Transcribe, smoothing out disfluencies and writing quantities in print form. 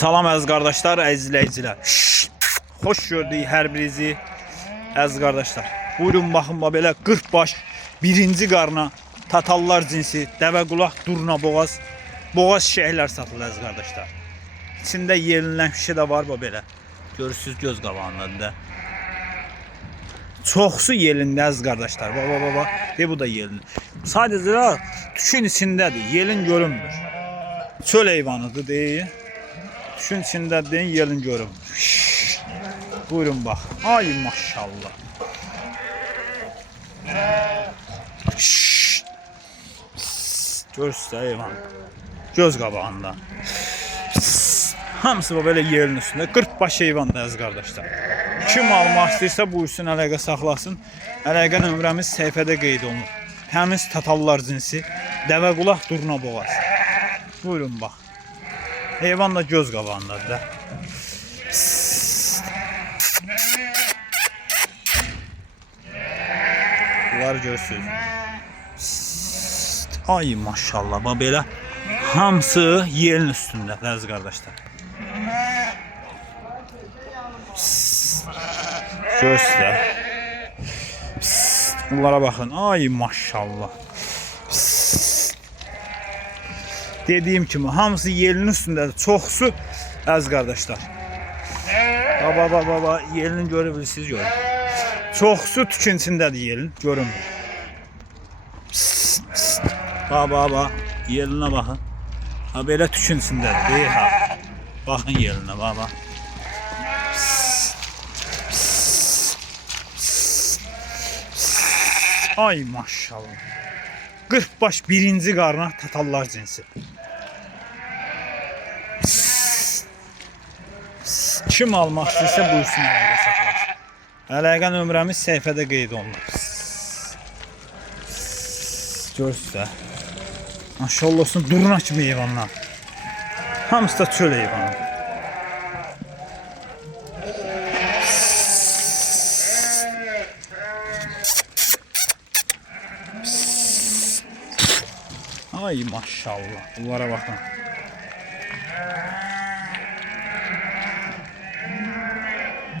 Salam əziz qardaşlar, əziz izləyicilər. Xoş gördük hər birinizi. Əziz qardaşlar, buyurun baxın belə 40 baş birinci qarna tatallar cinsi dəvə qulaq, durna boğaz, boğaz şeylər satılır əziz qardaşlar. İçində yelinlən şişə də var belə. Görürsüz göz qabağında da. Çoxsu yelində əziz qardaşlar. Baba. De bu da yelin. Sadəcə tükün içindədir. Yelin görünmür. Çöl heyvanıdır deyil. Tükün içindədir, yelin görünmür. Buyurun bax. Ay maşallah. Görürsüz heyvan. Göz qabağında. Hamısı belə yerin üstündə. 40 baş heyvandır əziz qardaşlar. Kim almaq istəyirsə buyursun, əlaqə saxlasın. Əlaqə nömrəmiz səhifədə qeyd olunur. Təmiz tatallar cinsi, dəvə qulaq, durna boğaz. Buyurun bax. Heyvan da göz qabağındadır da. Bunları görürsünüz. Ay maşallah, bax belə hamısı yerin üstündə əziz qardaşlar. Görürsüz. Bunlara baxın. Ay maşallah. Dediyim kimi hamısı yerin üstündədir. Çoxsu əziz qardaşlar. Baba yerini görə bilirsiniz, görün. Çoxsu tükün içindədir yerin, görünmür. Baba yerinə baxın. Ha belə tükün içindədir, deyil ha. Baxın yerinə baba. Ay maşallah. 40 baş birinci qarna tatallar cinsi. Kim almaq istəyirsə buyursun, əlaqə saxlasın. Əlaqə nömrəmiz səhifədə qeyd olunur. Görürsüz də. Maşallah olsun, durna kimi heyvanlar. Hamısı da çöl heyvanı. Ay maşallah. Bunlara bakın.